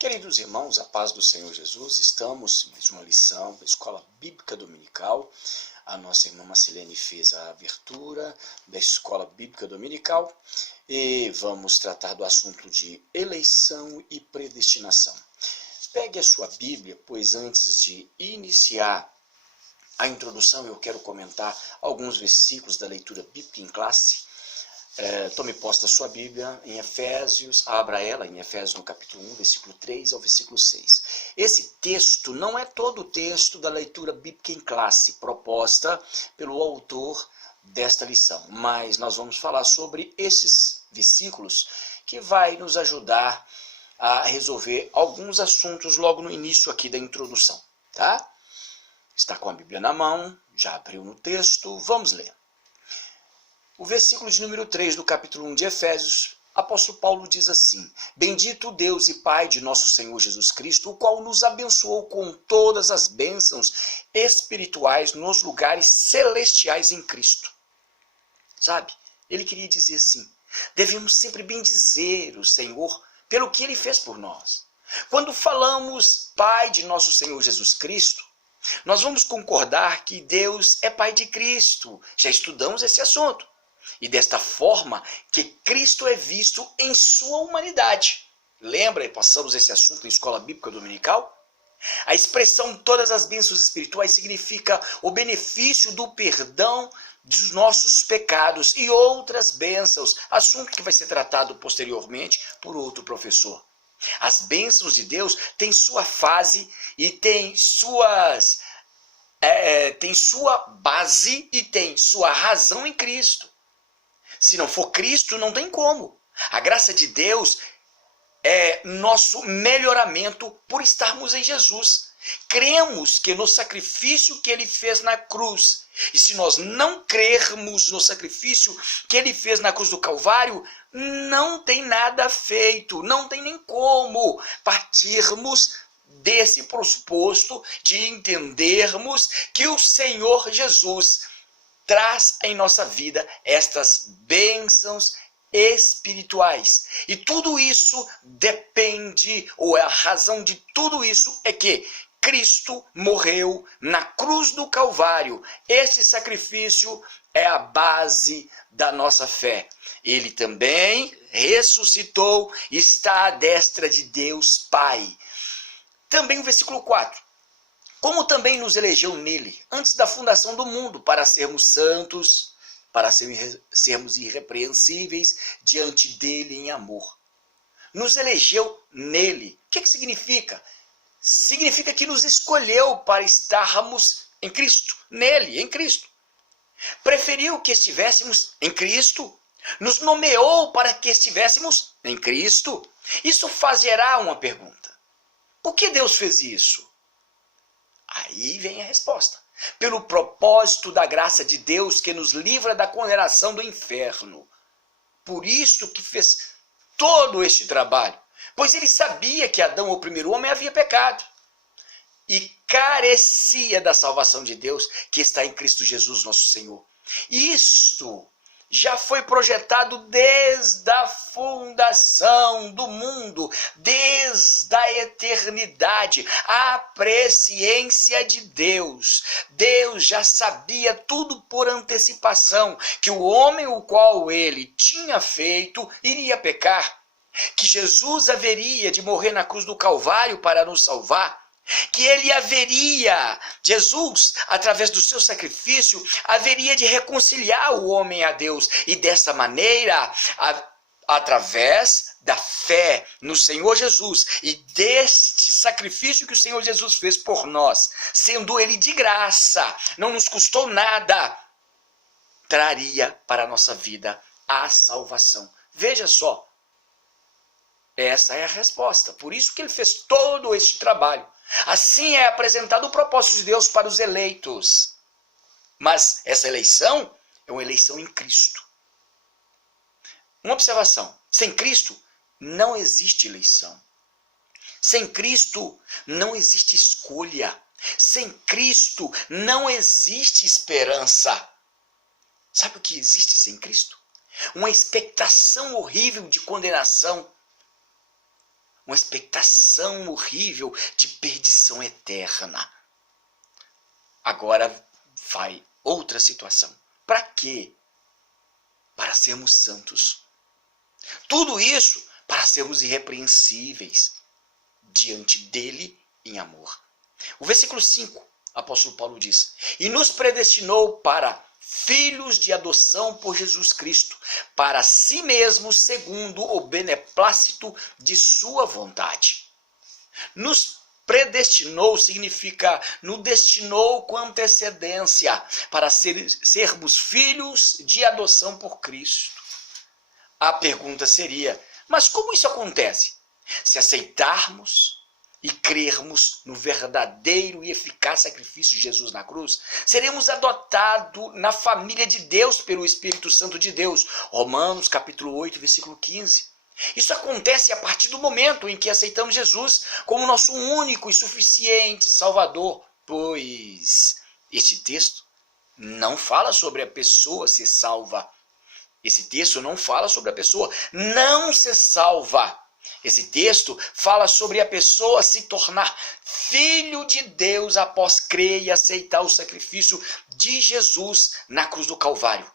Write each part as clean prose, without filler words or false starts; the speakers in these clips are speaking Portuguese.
Queridos irmãos, a paz do Senhor Jesus, estamos em mais uma lição da Escola Bíblica Dominical. A nossa irmã Marcelene fez a abertura da Escola Bíblica Dominical e vamos tratar do assunto de eleição e predestinação. Pegue a sua Bíblia, pois antes de iniciar a introdução eu quero comentar alguns versículos da leitura bíblica em classe. Tome posse da sua Bíblia em Efésios, abra ela em Efésios no capítulo 1, versículo 3 ao versículo 6. Esse texto não é todo o texto da leitura bíblica em classe proposta pelo autor desta lição, mas nós vamos falar sobre esses versículos que vai nos ajudar a resolver alguns assuntos logo no início aqui da introdução, tá? Está com a Bíblia na mão, já abriu no texto, vamos ler. O versículo de número 3 do capítulo 1 de Efésios, apóstolo Paulo diz assim: Bendito Deus e Pai de nosso Senhor Jesus Cristo, o qual nos abençoou com todas as bênçãos espirituais nos lugares celestiais em Cristo. Sabe, ele queria dizer assim, devemos sempre bendizer o Senhor pelo que ele fez por nós. Quando falamos Pai de nosso Senhor Jesus Cristo, nós vamos concordar que Deus é Pai de Cristo. Já estudamos esse assunto. E desta forma que Cristo é visto em sua humanidade. Lembra, passamos esse assunto em Escola Bíblica Dominical? A expressão todas as bênçãos espirituais significa o benefício do perdão dos nossos pecados e outras bênçãos, assunto que vai ser tratado posteriormente por outro professor. As bênçãos de Deus têm sua fase e têm sua base e tem sua razão em Cristo. Se não for Cristo, não tem como. A graça de Deus é nosso melhoramento por estarmos em Jesus. Cremos que no sacrifício que ele fez na cruz, e se nós não crermos no sacrifício que ele fez na cruz do Calvário, não tem nada feito, não tem nem como partirmos desse pressuposto de entendermos que o Senhor Jesus traz em nossa vida estas bênçãos espirituais. E tudo isso depende, ou a razão de tudo isso é que Cristo morreu na cruz do Calvário. Esse sacrifício é a base da nossa fé. Ele também ressuscitou, está à destra de Deus Pai. Também o versículo 4. Como também nos elegeu nele, antes da fundação do mundo, para sermos santos, para sermos irrepreensíveis diante dele em amor. Nos elegeu nele. O que significa? Significa que nos escolheu para estarmos em Cristo, nele, em Cristo. Preferiu que estivéssemos em Cristo, nos nomeou para que estivéssemos em Cristo. Isso faz gerar uma pergunta. Por que Deus fez isso? Aí vem a resposta. Pelo propósito da graça de Deus que nos livra da condenação do inferno. Por isso que fez todo este trabalho. Pois ele sabia que Adão, o primeiro homem, havia pecado. E carecia da salvação de Deus que está em Cristo Jesus, nosso Senhor. Isto já foi projetado desde a fundação do mundo, desde a eternidade, a presciência de Deus. Deus já sabia tudo por antecipação, que o homem o qual ele tinha feito iria pecar, que Jesus haveria de morrer na cruz do Calvário para nos salvar, que Jesus, através do seu sacrifício, haveria de reconciliar o homem a Deus. E dessa maneira, através da fé no Senhor Jesus e deste sacrifício que o Senhor Jesus fez por nós, sendo ele de graça, não nos custou nada, traria para a nossa vida a salvação. Veja só, essa é a resposta. Por isso que ele fez todo este trabalho. Assim é apresentado o propósito de Deus para os eleitos. Mas essa eleição é uma eleição em Cristo. Uma observação: sem Cristo não existe eleição. Sem Cristo não existe escolha. Sem Cristo não existe esperança. Sabe o que existe sem Cristo? Uma expectação horrível de condenação. uma expectação horrível de perdição eterna. Agora vai outra situação. Para quê? Para sermos santos. Tudo isso para sermos irrepreensíveis diante dele em amor. O versículo 5, o apóstolo Paulo diz: e nos predestinou para filhos de adoção por Jesus Cristo, para si mesmo, segundo o beneplácito de sua vontade. Nos predestinou significa nos destinou com antecedência para sermos filhos de adoção por Cristo. A pergunta seria: mas como isso acontece? Se aceitarmos e crermos no verdadeiro e eficaz sacrifício de Jesus na cruz, seremos adotados na família de Deus pelo Espírito Santo de Deus. Romanos capítulo 8, versículo 15. Isso acontece a partir do momento em que aceitamos Jesus como nosso único e suficiente Salvador, pois este texto não fala sobre a pessoa ser salva. Esse texto não fala sobre a pessoa não ser salva. Esse texto fala sobre a pessoa se tornar filho de Deus após crer e aceitar o sacrifício de Jesus na cruz do Calvário.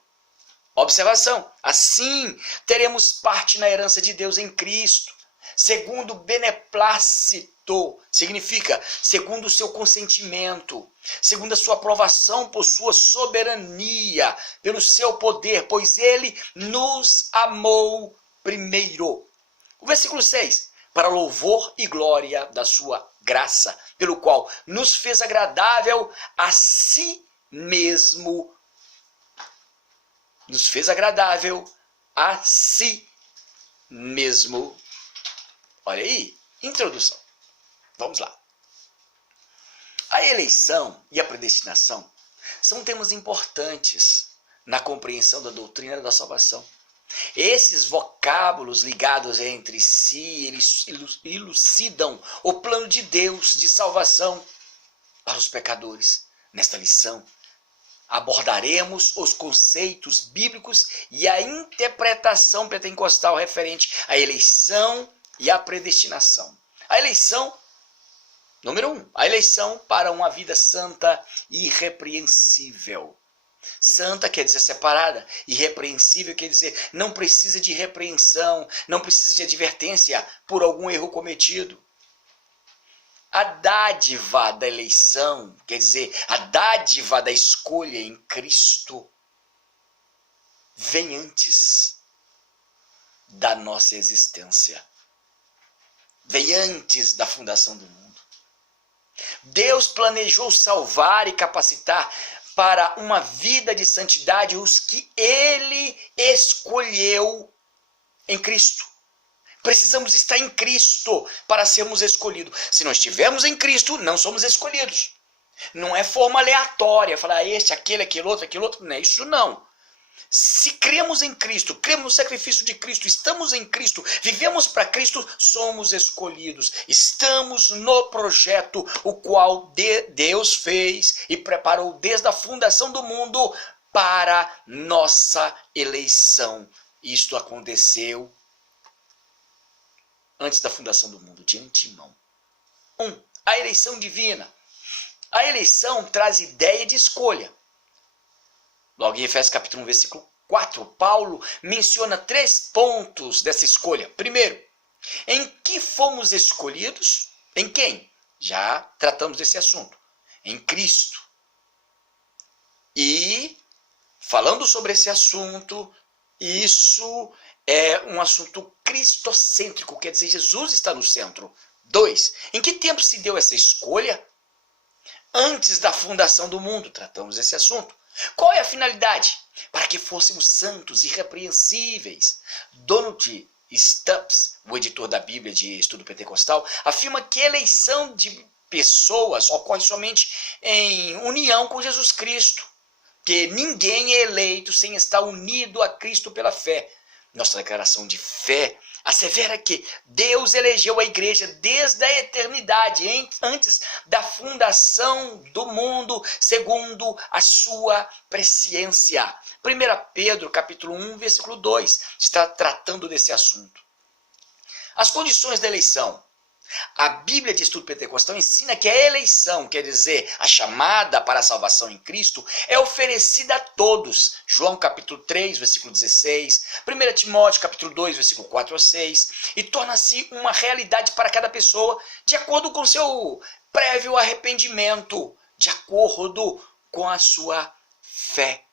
Observação: assim teremos parte na herança de Deus em Cristo, segundo o beneplácito, significa segundo o seu consentimento, segundo a sua aprovação por sua soberania, pelo seu poder, pois ele nos amou primeiro. O versículo 6, para louvor e glória da sua graça, pelo qual nos fez agradável a si mesmo. Nos fez agradável a si mesmo. Olha aí, introdução. Vamos lá. A eleição e a predestinação são temas importantes na compreensão da doutrina da salvação. Esses vocábulos ligados entre si, eles elucidam o plano de Deus de salvação para os pecadores. Nesta lição, abordaremos os conceitos bíblicos e a interpretação pentecostal referente à eleição e à predestinação. A eleição, número 1, a eleição para uma vida santa e irrepreensível. Santa quer dizer separada, irrepreensível quer dizer não precisa de repreensão, não precisa de advertência por algum erro cometido. A dádiva da eleição, quer dizer, a dádiva da escolha em Cristo, vem antes da nossa existência. Vem antes da fundação do mundo. Deus planejou salvar e capacitar para uma vida de santidade os que Ele escolheu em Cristo. Precisamos estar em Cristo para sermos escolhidos. Se não estivermos em Cristo, não somos escolhidos. Não é forma aleatória, falar este, aquele outro, não é isso não. Se cremos em Cristo, cremos no sacrifício de Cristo, estamos em Cristo, vivemos para Cristo, somos escolhidos. Estamos no projeto o qual Deus fez e preparou desde a fundação do mundo para nossa eleição. Isto aconteceu antes da fundação do mundo, de antemão. 1. A eleição divina. A eleição traz ideia de escolha. Logo em Efésios capítulo 1, versículo 4, Paulo menciona 3 pontos dessa escolha. Primeiro, em que fomos escolhidos? Em quem? Já tratamos desse assunto. Em Cristo. E, falando sobre esse assunto, isso é um assunto cristocêntrico, quer dizer, Jesus está no centro. 2, em que tempo se deu essa escolha? Antes da fundação do mundo, tratamos desse assunto. Qual é a finalidade? Para que fôssemos santos, irrepreensíveis. Donald Stubbs, o editor da Bíblia de Estudo Pentecostal, afirma que a eleição de pessoas ocorre somente em união com Jesus Cristo, que ninguém é eleito sem estar unido a Cristo pela fé. Nossa declaração de fé assevera que Deus elegeu a igreja desde a eternidade, antes da fundação do mundo, segundo a sua presciência. 1 Pedro, capítulo 1, versículo 2, está tratando desse assunto. As condições da eleição. A Bíblia de Estudo Pentecostal ensina que a eleição, quer dizer, a chamada para a salvação em Cristo, é oferecida a todos. João capítulo 3, versículo 16, 1 Timóteo capítulo 2, versículo 4 a 6, e torna-se uma realidade para cada pessoa, de acordo com seu prévio arrependimento, de acordo com a sua fé.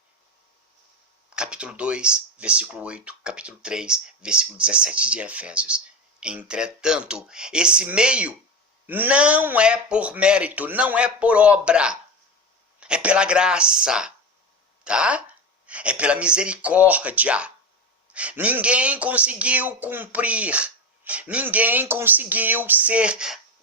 Capítulo 2, versículo 8, capítulo 3, versículo 17 de Efésios. Entretanto, esse meio não é por mérito, não é por obra, é pela graça, tá? É pela misericórdia. Ninguém conseguiu cumprir, ninguém conseguiu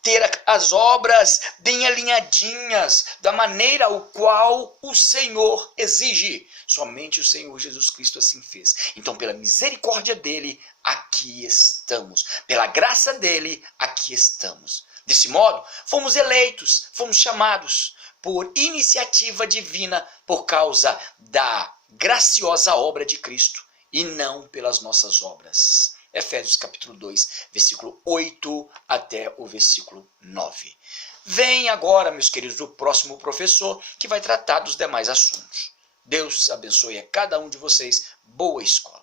ter as obras bem alinhadinhas da maneira ao qual o Senhor exige. Somente o Senhor Jesus Cristo assim fez. Então, pela misericórdia dele, aqui estamos. Pela graça dele, aqui estamos. Desse modo, fomos eleitos, fomos chamados por iniciativa divina por causa da graciosa obra de Cristo e não pelas nossas obras. Efésios capítulo 2, versículo 8 até o versículo 9. Vem agora, meus queridos, o próximo professor que vai tratar dos demais assuntos. Deus abençoe a cada um de vocês. Boa escola.